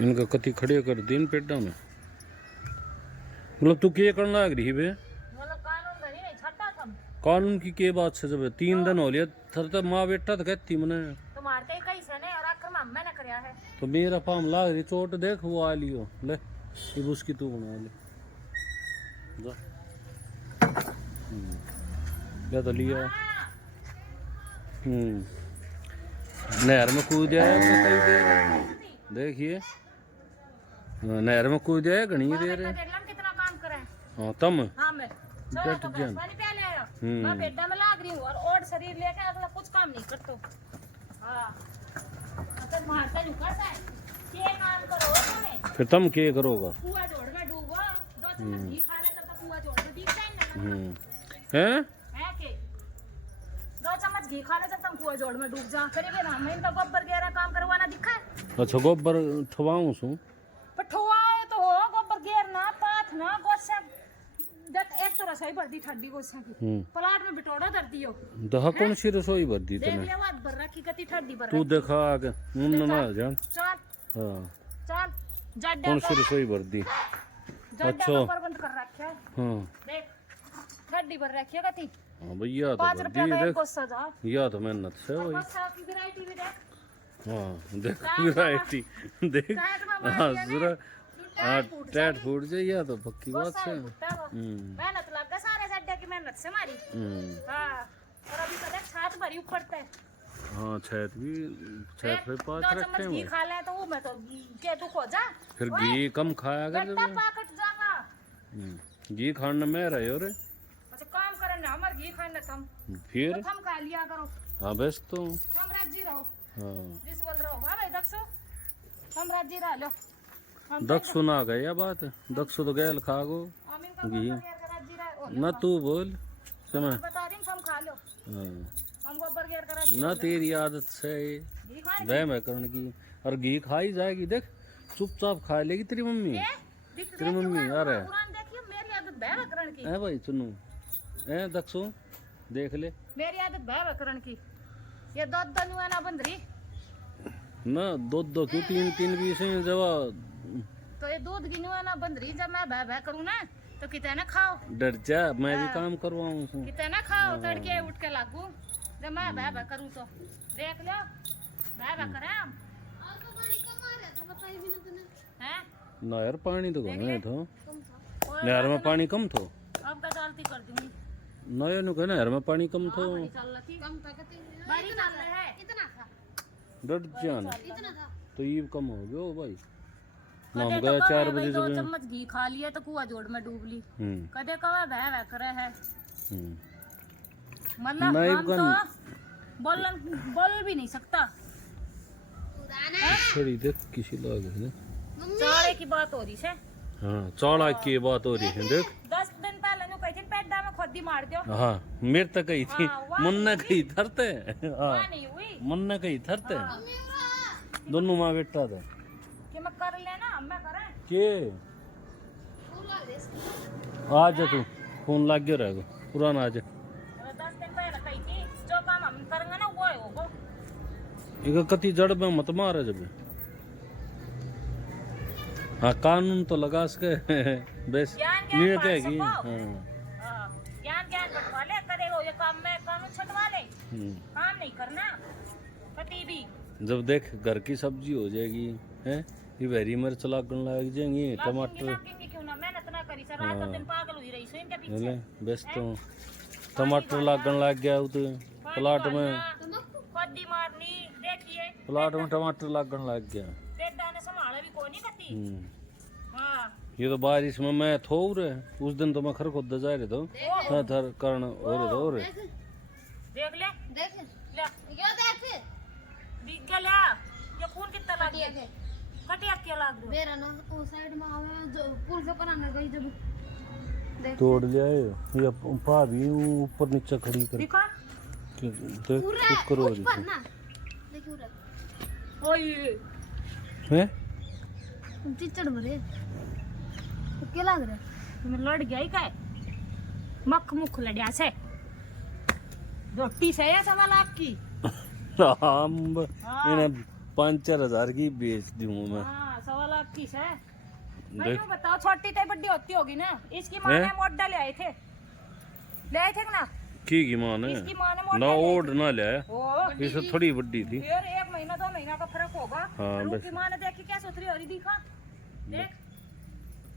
इनका कति खड़े कर दिन पेटा में मतलब तू के करना लग रही बे मतलब कानून धरी नहीं छट्टा थम कानून की के बात से जब 3 दिन हो लिया थर तो माँ बेटा तो कहती मैंने तो मारते ही कैसे ने और आखिर में मैंने करया है तो मेरा पाम लाग रही चोट देख वो आ लियो ले ये उसकी तू बना ले जा ले तो लिया नहर में कूद जाए देखिए नहर में कूद जाए घनी देर कितना काम करे हाँ तम हाँ मैं चलो तो बस पानी पे ले आया मैं बेड्डा में लाग रही हूँ और शरीर लेके अगला कुछ काम नहीं करतो हाँ तो मारता नहीं करता है ये काम करो तुमने फिर तुम क्या करोगा कुआं जोड़ में डूबो 2 चम्मच घी खा ले तब तक कुआं जोड़ में डूब जाए हैं है के 2 चम्मच घी खा ले जब तक कुआं जोड़ में डूब जा फिर ये ना मैं तो गोबर गेरा काम करवाना दिखा है अच्छा गोबर ठवाऊं सु पर ठोआए तो हो गोबर गेर ना पाथ ना गोसा देख एक तो रसोई भर दी ठंडी गोसा की प्लाट में बिटोड़ा धर दियो दहा कौन सी रसोई भर दी देख तने ले वाद भर रखी कति ठंडी भर तू देखा आगे मुन ना जान चल हां चल जड्डा कौन सी रसोई भर दी जड्डा का प्रबंध कर रखा है हां देख ठंडी भर रखी है कति हां भैया तो 5 भर रुपया दी का एक देख गोसा जा या तो मेहनत से वही गोसा की वैरायटी भी देख हां देख वैरायटी देख हां जरा टैट फूट जाए या तो पक्की बात से मेहनत लगा सारे जड्डा की मेहनत से मारी हां और अभी तो देख छात भरी ऊपर ते हाँ छत पे 5 रखे घी खा ले तो वो मैं तो के तू खो जा फिर घी कम खाया कर गट्टा पाकट जावा घी खाने में रहे हो रे अच्छा काम करने हमर घी खाने थम फिर तो थम खा लिया करो हाँ बस तो हम राजी रहो हाँ जिसवल रहो हां भाई दक्षो हम राजी रह लो दक्षु ना गया बात दक्षु तो गैल खागो घी ना तू बोल समय बता रही हम खा लो हाँ हम गोबर गेर कर ना तेरी आदत से वह मैं करने की और घी खाई जाएगी देख चुपचाप खा लेगी तेरी मम्मी तेरी मम्मी आ रहा है देखिए मेरी आदत भय करण की है भाई सुनो है दक्षु देख ले मेरी आदत भय करण की ये दूध दनुआ ना बंदरी ना दूध दो क्यों 3 बीस जवा तो ये दूध गिनुआ ना बंदरी जब मैं भय भय करूँ ना तो कितना खाओ डर जा मैं भी काम करवाऊँ कितना खाओ तड़के उठ के लागू जब मैं भय भय करूँ तो देख लो भय भय करे हम हैं ना यार पानी तो कम है तो नहर में पानी कम थो अब का चलती कर दूंगी नया नु कहना नहर में पानी कम थो कम ताकत बारी चल रहा है इतना था डर जाना इतना था तो ये कम हो गया भाई हम गए 4 बजे 2 चम्मच घी खा लिया तो कुआं जोड़ में डूब ली कदे कवा भय भय करे है मतलब हम तो बोल भी नहीं सकता थोड़ी देख किसी लग है चाड़े की बात हो रही है हाँ चौड़ा की बात हो रही है देख 10 दिन पहले नु कही थी पेड़ा में खोदी मार दियो हाँ मेरे तक कही थी मन ने कही थरते हाँ नहीं हुई मन ने कही थरते दोनों माँ बेटा थे कि मैं कर लेना मैं करे के आ जा तू फोन लग गया रहेगा पुराना आ जा 10 दिन पहले कही थी जो काम हम करेंगे ना वो होगा एक कति जड़ में मत मारे जब हाँ कानून तो लगा सके बस ये कहेगी ज्ञान बंटवा ले करे हो ये काम में कानून छटवा ले काम नहीं करना कभी भी जब देख घर की सब्जी हो जाएगी है ये हरी मिर्च लागन लग जाएंगी टमाटर क्यों ना मेहनत ना करी सर रात दिन पागल हुई रही सो इनके पीछे बस तो टमाटर लागन लग गया तो प्लाट में खोदी मारनी देखिए प्लाट में टमाटर लागन लग गया पेड़ा ने संभाला भी कोई नहीं करती हां ये तो बारिश में मैं थो रहे उस दिन तो मैं खर खुद जा रहे तो थर कारण हो रहे देख ले ले ये देख बिक गया ये खून कितना लग गया कटिया क्या लग रहा मेरा ना वो साइड में आवे जो पुल से बनाने गई जब तोड़ लिया ये भाभी ऊपर नीचे खड़ी कर दिखा देख करो ना देखो रे ओए हैं चिचड़ भरे तो क्या लग रहा है मैं लड़ गया ही का मख मुख लड़या से रोटी से या 1.5 लाख की हम इन्हें 5-4 हज़ार की बेच दूँ मैं। हाँ 1.5 की है भाई। देख तुम बताओ छोटी तो बड़ी होती होगी ना। इसकी माँ ने मोटा ले आए थे ना। की माँ ने इसकी माँ ने ना मोटा ले ओढ़ ना ले ओ इसे थोड़ी बड़ी थी। फिर 1 महीना 2 महीना का फर्क होगा। हाँ, और बस। उसकी माँ ने देखी क्या सुथरी हो रही दिखा। देख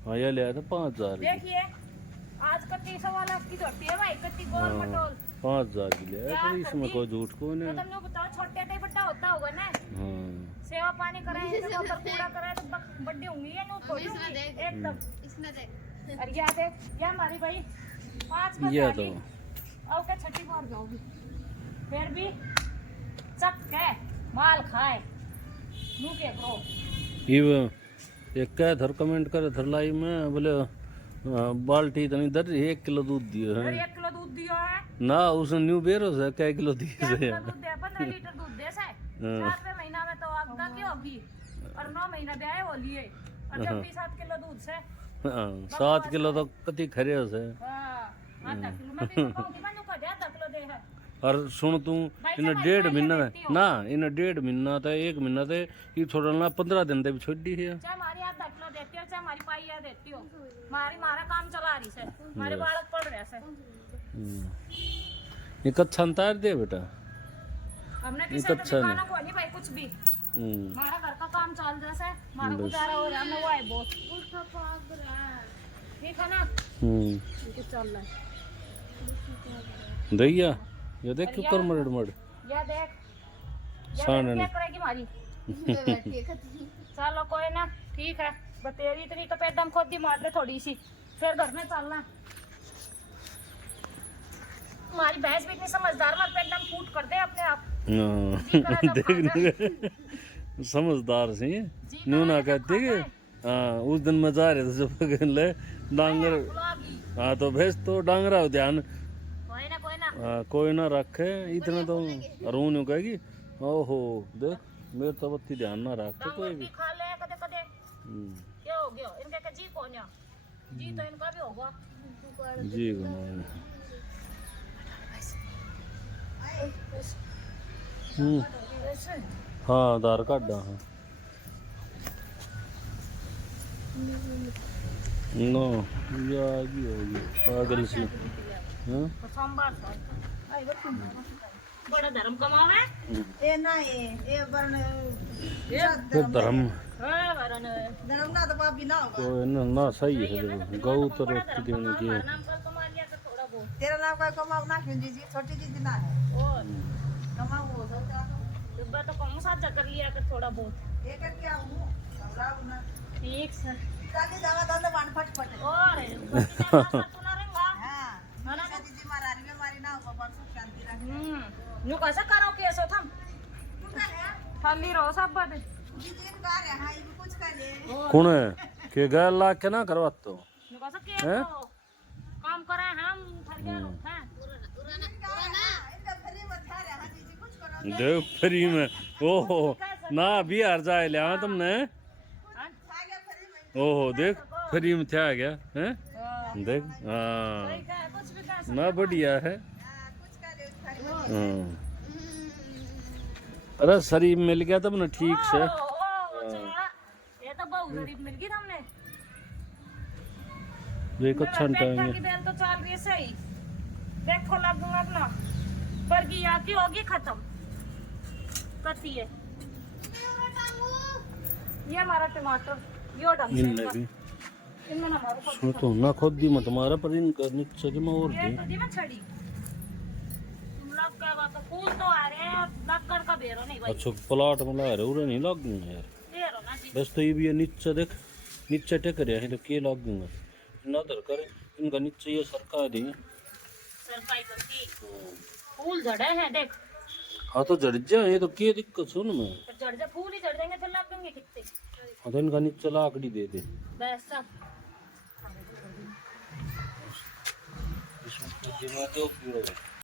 हाँ ये ले आया था 5,000 की। देखिए आज कत्ती 1.25 लाख की झोटी है भाई। कत्ती गोल हाँ, मटोल 5,000 की ले आया क्या था। इसमें करती? कोई झूठ को तो नहीं। तुमने बताओ छोटे तो बड़ा होता होगा ना। हाँ सेवा पानी कराए तो ऊपर कूड़ा कराए तो बड़ी होंगी या नो थोड़ी होंगी एकदम। इसमें देख और या देख या हमारी भाई 5 का ये गाड़ी, तो अब क्या छठी बार जाओगी फिर भी चक के माल खाए नू के करो। एक क्या थर कमेंट करे थर लाई में बोले बाल्टी इतनी दर 1 किलो दूध दियो फिर है 1 किलो दूध दिया है। ना उसने न्यू बेरो से क्या किलो दिए क्या से किलो दूध दे 15 लीटर दूध दे से। 4वें महीना में तो आगा की होगी और 9 महीना ब्याह हो लिए और जब भी 7 किलो दूध से। हाँ 7 किलो तो कति खरे हो से। हाँ आधा किलो मैं भी कहूंगी मैं नुका दे आधा किलो दे है। और सुन तू इन 1.5 महीना ना इन 1.5 महीना तो 1 महीना तो ये छोड़ ना 15 दिन तक छोड़ दी है। चाहे हमारी आधा किलो देती हो चाहे हमारी पाइया देती हो मारा काम चला रही से। हमारे बालक पढ़ रहे से। ये कच्छा अंतर दे बेटा। हमने किसी को दिखाना को नहीं भाई कुछ भी। हमारा घर का काम चल रहा है हमारा गुजारा हो रहा है। वो है बहुत ठीक है ना। ठीक चल रहा है दैया ये देख ऊपर मरड़ मड़ या देख सानन क्या करेगी हमारी। चलो कोई ना ठीक है बतेरी इतनी तो पैदम खुद ही मार दे थोड़ी सी फिर घर में चलना। हमारी भैंस भी इतनी समझदार मत पैदम फूट कर दे अपने आप। देख समझदार से न्यू ना कहते कि हाँ उस दिन मैं जा रहे थे जब पकड़ ले डांगर। हाँ तो भैंस तो डांगरा हो ध्यान कोई ना रखे इतना तो रून कहेगी ओहो देख मेरे तो बत्ती ध्यान ना रखे कोई भी। खा ले कदे कदे क्या हो गया इनके का जी कौन है जी तो इनका भी होगा जी हाँ आधार कार्ड हाँ नो ये आगे होगी पागल सी हाँ बड़ा धर्म कमावे ए नहीं ए वर्ण तो धर्म धर्म ना तो पापी ना होगा। कोई ना सही है देखो गौ तो रोटी देने की है। नाम पर कमा लिया कर थोड़ा बहुत तेरा नाम का कमाओ ना क्यों जी छोटी चीज ना है और कमाओ हो सकता डब्बा तो कम साझा कर लिया कर थोड़ा बहुत ये करके आऊं समझाओ ना ठीक से ताकि जावा तो वन फट और तू ना रहेगा हां है ना दीदी महारानी में मारी ना हो पर शांति रखे। नु कैसा करो कैसे थम खाली रहो सब बात दीदी का है हां ये भी कुछ कर ले कौन है के गैर ला के ना करवा तो नु कैसा के काम करे हम थर गए लोग हैं इनका फ्री मत खा रहा दीदी कुछ करो देख फ्री में ओहो ना बिहार जाए ले आवे तुमने खा गया फ्री में ओहो देख फ्री में क्या गया हैं देख हाँ कुछ भी कर ना बढ़िया है। कुछ कर ले हाँ अरे शरीर मिल गया तब ना ठीक से। ये तो बहुत गरीब मिल गई हमने देख अच्छा टाइम की बेल तो चल रही है सही देखो लगूंगा अपना पर की या की होगी खत्म कती है ये हमारा टमाटर यो ढंग से इनने भी इनमें ना हमारे सुन तो ना खुद दी मत मारा पर इनका नीचे की मैं और ये दी तो दी मैं छड़ी तुम लोग क्या बात फूल तो आ रहे हैं लक्कड़ का बेरो नहीं भाई अच्छा प्लाट में ला रहे उरे नहीं लग गूंगा यार बेरो ना जी बस तो ये भी है नीचे देख नीचे टेक रहे हैं तो के लग गूंगा ना दर करे इनका नीचे ये सरकार दी सरकाई करती फूल झड़े हैं देख हाँ तो जड़ जाए ये तो के दिक्कत सुन में फिर झड़ जा फूल ही झड़ जाएंगे फिर लग देंगे कितने हाँ तो इनका नीचे लाकड़ी दे दे बस सब इसमें तो